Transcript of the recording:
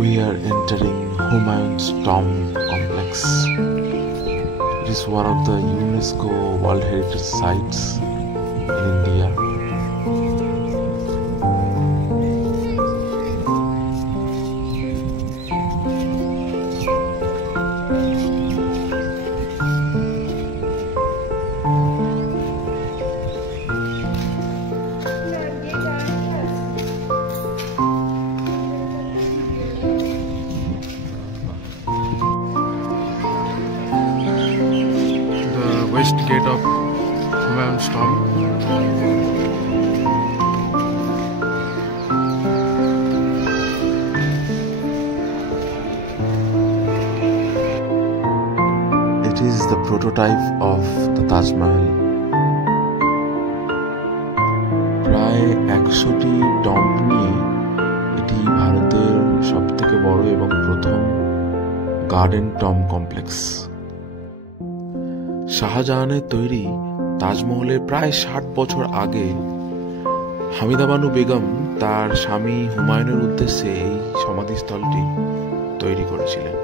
We are entering Humayun's Tomb complex. It is one of the UNESCO World Heritage Sites in India. West gate of Humayun's tomb. It is the prototype of the Taj Mahal. প্রায় 100টি টম্ব নিয়ে এটি ভারতের সবথেকে বড় এবং প্রথম garden tomb complex. শাহজাহানের তৈরি তাজমহলের প্রায় 60 বছর আগে হামিদা বানু বেগম তার স্বামী হুমায়ুনের উদ্দেশ্যে এই সমাধিস্থলটি তৈরি করেছিলেন।